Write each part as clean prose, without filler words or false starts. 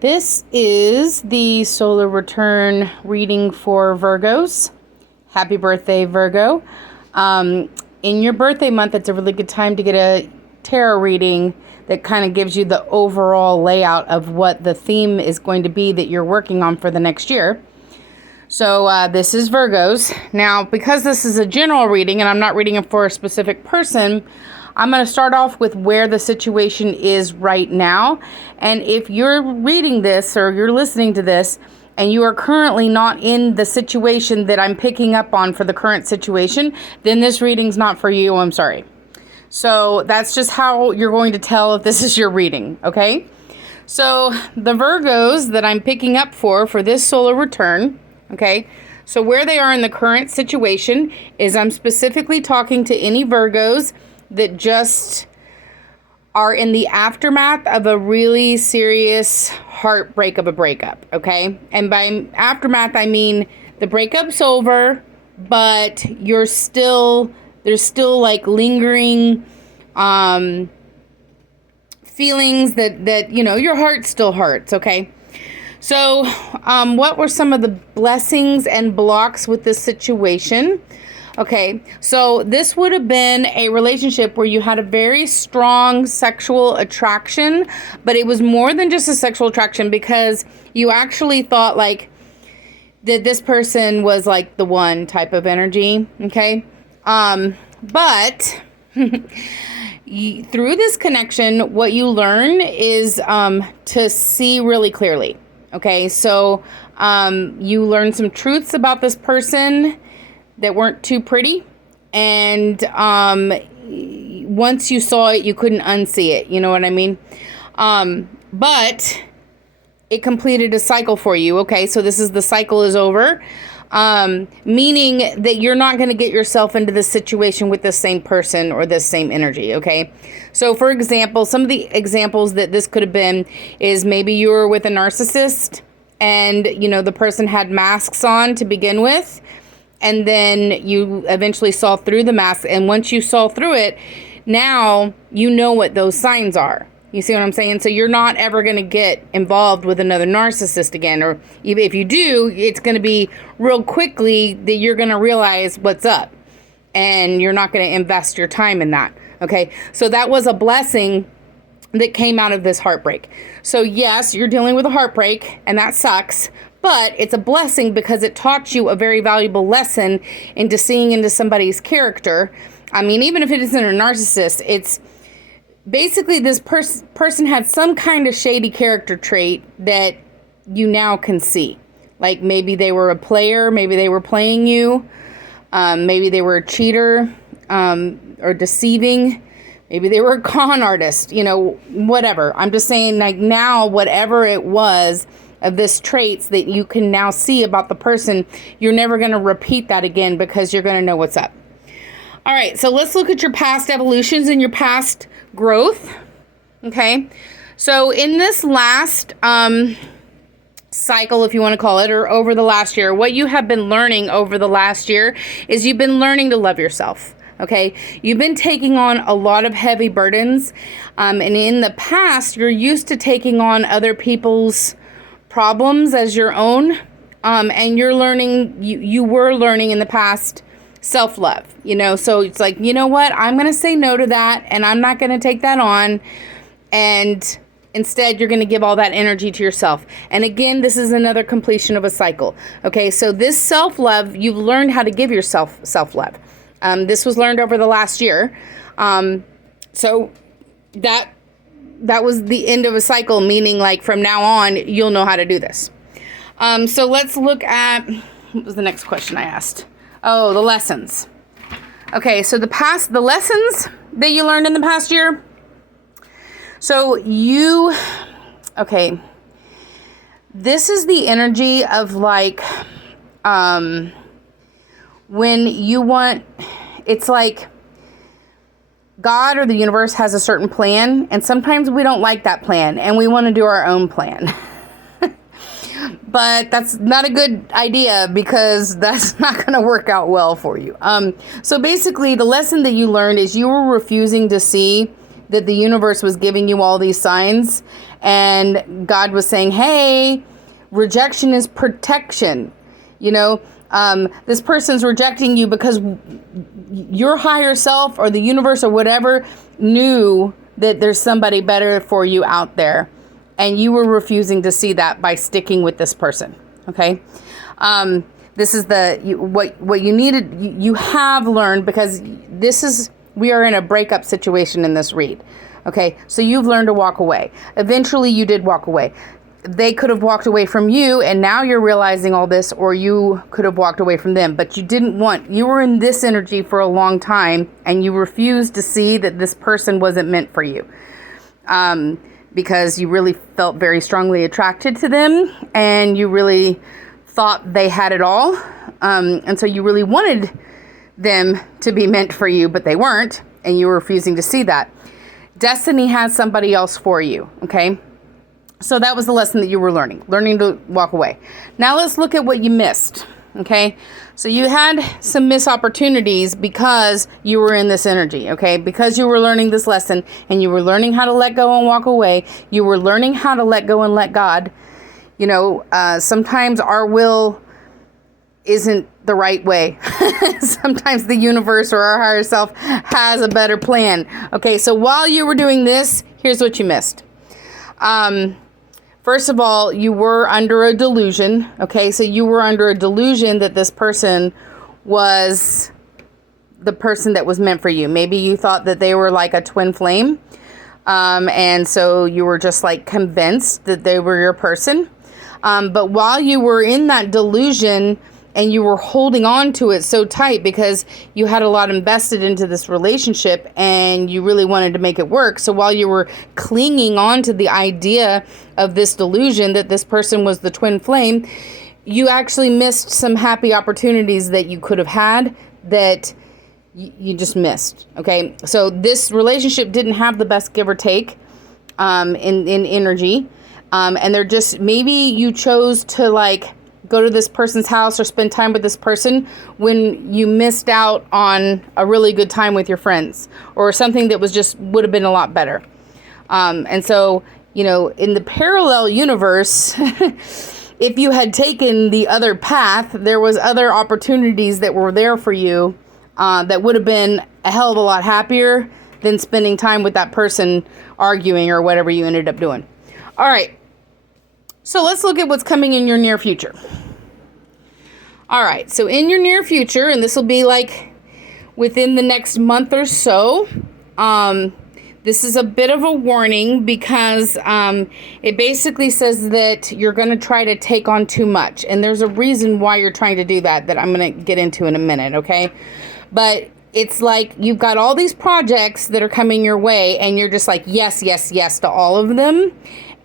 This is the solar return reading for Virgos. Happy birthday, Virgo. In your birthday month, it's a really good time to get a tarot reading that kind of gives you the overall layout of what the theme is going to be that you're working on for the next year. So this is Virgos. Now, because this is a general reading and I'm not reading it for a specific person, I'm going to start off with where the situation is right now. And if you're reading this or you're listening to this and you are currently not in the situation that I'm picking up on for the current situation, then this reading's not for you. I'm sorry. So that's just how you're going to tell if this is your reading, okay? So the Virgos that I'm picking up for this solar return, okay? So where they are in the current situation is I'm specifically talking to any Virgos that just are in the aftermath of a really serious heartbreak of a breakup, okay? And by aftermath, I mean the breakup's over, but there's still like lingering feelings that you know, your heart still hurts, okay? So what were some of the blessings and blocks with this situation? Okay, so this would have been a relationship where you had a very strong sexual attraction, but it was more than just a sexual attraction because you actually thought like that this person was like the one type of energy, okay? But through this connection, what you learn is to see really clearly, okay? So you learn some truths about this person that weren't too pretty, and once you saw it, you couldn't unsee it, you know what I mean? But it completed a cycle for you, okay? So the cycle is over, meaning that you're not going to get yourself into this situation with the same person or the same energy, okay? So for example, some of the examples that this could have been is maybe you were with a narcissist and, you know, the person had masks on to begin with, and then you eventually saw through the mask. And once you saw through it, now you know what those signs are. You see what I'm saying? So you're not ever going to get involved with another narcissist again. Or even if you do, it's going to be real quickly that you're going to realize what's up. And you're not going to invest your time in that. Okay? So that was a blessing that came out of this heartbreak. So yes, you're dealing with a heartbreak, and that sucks. But it's a blessing because it taught you a very valuable lesson into seeing into somebody's character. I mean, even if it isn't a narcissist, it's basically this person had some kind of shady character trait that you now can see. Like maybe they were a player, maybe they were playing you, maybe they were a cheater or deceiving. Maybe they were a con artist, you know, whatever. I'm just saying, like, now, whatever it was of this traits that you can now see about the person, you're never going to repeat that again because you're going to know what's up. All right, so let's look at your past evolutions and your past growth. Okay, so in this last cycle, if you want to call it, or over the last year, what you have been learning over the last year is you've been learning to love yourself. Okay, you've been taking on a lot of heavy burdens, and in the past, you're used to taking on other people's problems as your own, and you're learning, you were learning in the past self-love, you know, so it's like, you know what, I'm going to say no to that, and I'm not going to take that on, and instead, you're going to give all that energy to yourself. And again, this is another completion of a cycle. Okay, so this self-love, you've learned how to give yourself self-love. This was learned over the last year. So that was the end of a cycle, meaning like from now on, you'll know how to do this. So let's look at, what was the next question I asked? Oh, the lessons. Okay, so the lessons that you learned in the past year. So okay, this is the energy of like, when you want, it's like God or the universe has a certain plan, and sometimes we don't like that plan, and we want to do our own plan. But that's not a good idea because that's not going to work out well for you. So basically, the lesson that you learned is you were refusing to see that the universe was giving you all these signs, and God was saying, hey, rejection is protection. You know, this person's rejecting you because your higher self or the universe or whatever knew that there's somebody better for you out there. And you were refusing to see that by sticking with this person. Okay. This is what you needed. You have learned, because we are in a breakup situation in this read. Okay. So you've learned to walk away. Eventually you did walk away. They could have walked away from you, and now you're realizing all this, or you could have walked away from them, but you were in this energy for a long time, and you refused to see that this person wasn't meant for you. Because you really felt very strongly attracted to them, and you really thought they had it all. And so you really wanted them to be meant for you, but they weren't, and you were refusing to see that. Destiny has somebody else for you, okay? So that was the lesson that you were learning to walk away. Now let's look at what you missed, okay? So you had some missed opportunities because you were in this energy, okay? Because you were learning this lesson, and you were learning how to let go and walk away. You were learning how to let go and let God. You know, sometimes our will isn't the right way. Sometimes the universe or our higher self has a better plan. Okay, so while you were doing this, here's what you missed. First of all, you were under a delusion. Okay, so you were under a delusion that this person was the person that was meant for you. Maybe you thought that they were like a twin flame. And so you were just like convinced that they were your person. But while you were in that delusion, and you were holding on to it so tight because you had a lot invested into this relationship and you really wanted to make it work. So while you were clinging on to the idea of this delusion that this person was the twin flame, you actually missed some happy opportunities that you could have had that you just missed. Okay. So this relationship didn't have the best give or take in energy. And they're just, maybe you chose to like go to this person's house or spend time with this person when you missed out on a really good time with your friends or something that was just would have been a lot better. And so, you know, in the parallel universe, if you had taken the other path, there was other opportunities that were there for you that would have been a hell of a lot happier than spending time with that person arguing or whatever you ended up doing. All right. So let's look at what's coming in your near future. All right. So in your near future, and this will be like within the next month or so, this is a bit of a warning because it basically says that you're going to try to take on too much. And there's a reason why you're trying to do that I'm going to get into in a minute. Okay. But it's like you've got all these projects that are coming your way and you're just like, yes, yes, yes to all of them.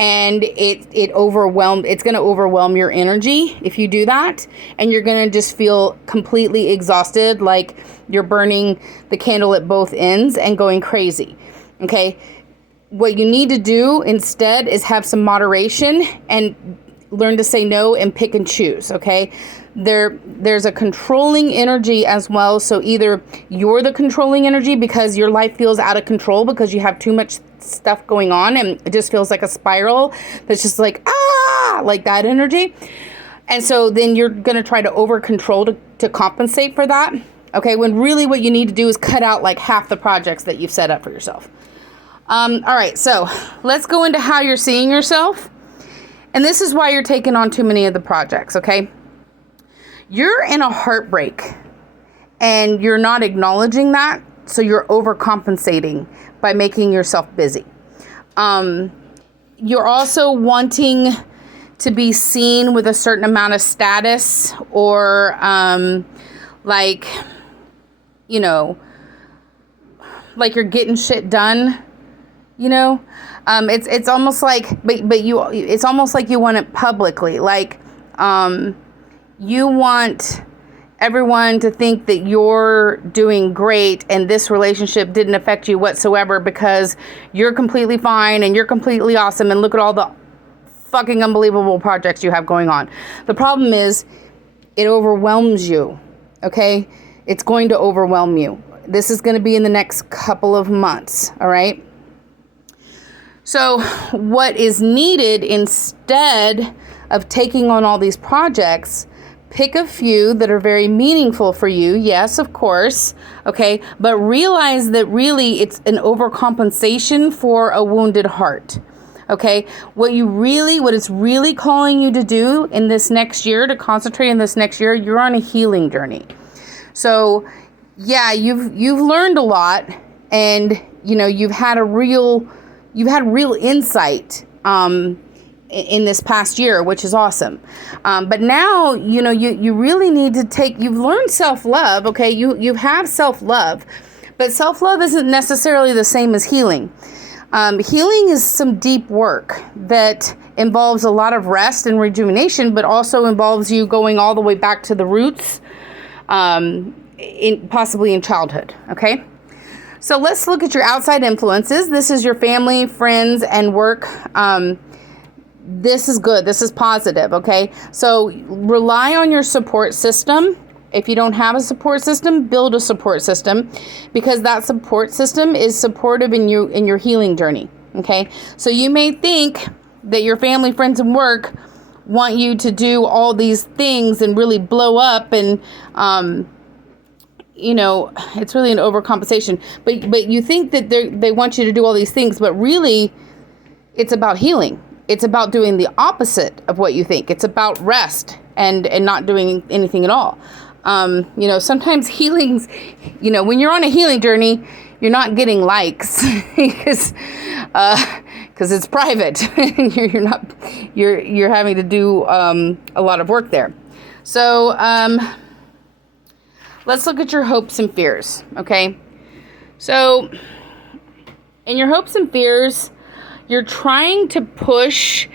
And it's going to overwhelm your energy if you do that. And you're going to just feel completely exhausted, like you're burning the candle at both ends and going crazy. Okay. What you need to do instead is have some moderation and learn to say no and pick and choose. Okay. There's a controlling energy as well. So either you're the controlling energy because your life feels out of control because you have too much stuff going on and it just feels like a spiral that's just like, like that energy. And so then you're going to try to over control to compensate for that. Okay. When really what you need to do is cut out like half the projects that you've set up for yourself. All right. So let's go into how you're seeing yourself. And this is why you're taking on too many of the projects. Okay. You're in a heartbreak and you're not acknowledging that. So you're overcompensating by making yourself busy. You're also wanting to be seen with a certain amount of status or like you're getting shit done, it's almost like, it's almost like you want it publicly. Like, you want everyone to think that you're doing great and this relationship didn't affect you whatsoever because you're completely fine and you're completely awesome and look at all the fucking unbelievable projects you have going on. The problem is it overwhelms you, okay? It's going to overwhelm you. This is going to be in the next couple of months, all right? So what is needed instead of taking on all these projects, pick a few that are very meaningful for you. Yes, of course. Okay. But realize that really it's an overcompensation for a wounded heart. Okay. What it's really calling you to do in this next year, to concentrate in this next year, you're on a healing journey. So yeah, you've learned a lot, and you've had real insight in this past year, which is awesome. But now, you really need to you've learned self-love. Okay. You have self-love, but self-love isn't necessarily the same as healing. Healing is some deep work that involves a lot of rest and rejuvenation, but also involves you going all the way back to the roots, possibly in childhood. Okay. So let's look at your outside influences. This is your family, friends, and work. This is good. This is positive. Okay. So rely on your support system. If you don't have a support system, build a support system, because that support system is supportive in your healing journey. Okay. So you may think that your family, friends, and work want you to do all these things and really blow up, and it's really an overcompensation. But you think that they want you to do all these things, but really, it's about healing. It's about doing the opposite of what you think. It's about rest and not doing anything at all. Sometimes healings, when you're on a healing journey, you're not getting likes because it's private. You're having to do a lot of work there. So let's look at your hopes and fears. Okay. So in your hopes and fears, you're trying to push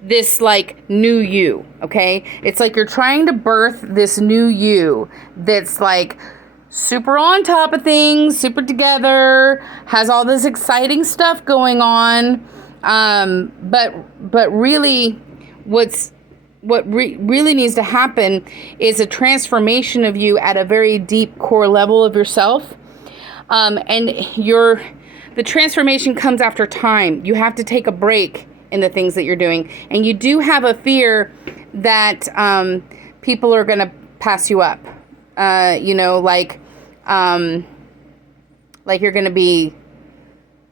this new you. Okay. It's like you're trying to birth this new you that's super on top of things, super together, has all this exciting stuff going on. But really what really needs to happen is a transformation of you at a very deep core level of yourself. And the transformation comes after time. You have to take a break in the things that you're doing. And you do have a fear that people are going to pass you up. Like you're going to be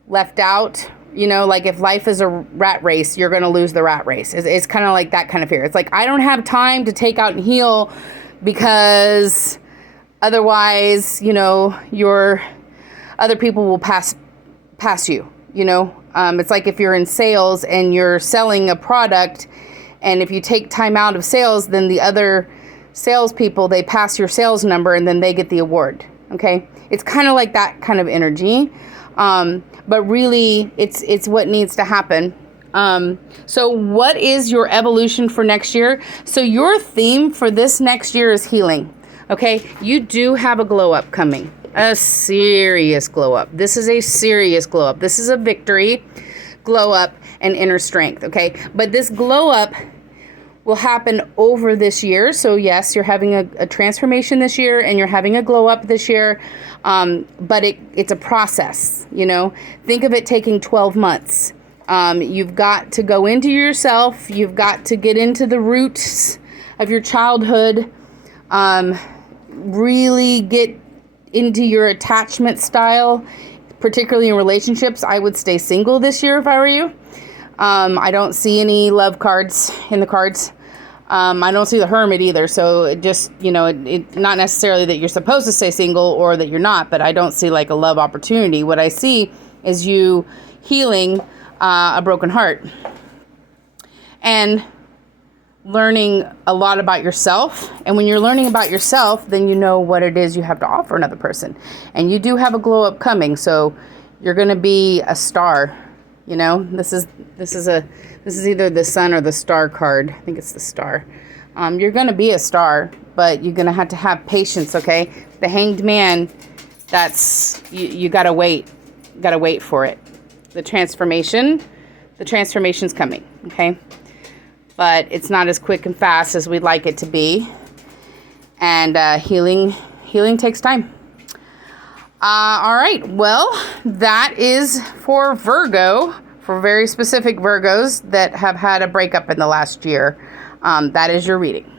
left out. If life is a rat race, you're going to lose the rat race. It's kind of like that kind of fear. It's like, I don't have time to take out and heal because otherwise, your other people will pass you, It's like if you're in sales and you're selling a product, and if you take time out of sales, then the other salespeople, they pass your sales number and then they get the award. Okay. It's kind of like that kind of energy. But really it's what needs to happen. So what is your evolution for next year? So your theme for this next year is healing. Okay. You do have a glow up coming, a serious glow up. This is a serious glow up. This is a victory, glow up, and inner strength. Okay. But this glow up will happen over this year. So yes, you're having a transformation this year, and you're having a glow up this year. But it's a process, think of it taking 12 months. You've got to go into yourself. You've got to get into the roots of your childhood. Really get into your attachment style, particularly in relationships. I would stay single this year if I were you. I don't see any love cards in the cards. I don't see the Hermit either. So it just, it's not necessarily that you're supposed to stay single or that you're not, but I don't see a love opportunity. What I see is you healing a broken heart and learning a lot about yourself. And when you're learning about yourself, then you know what it is you have to offer another person. And you do have a glow up coming. So you're going to be a star. This is either the sun or the star card. I think it's the star. You're going to be a star, but you're going to have patience. Okay. The Hanged Man, you got to wait. Got to wait for it. The transformation's coming. Okay. But it's not as quick and fast as we'd like it to be. And healing takes time. All right. Well, that is for Virgo for very specific Virgos that have had a breakup in the last year. That is your reading.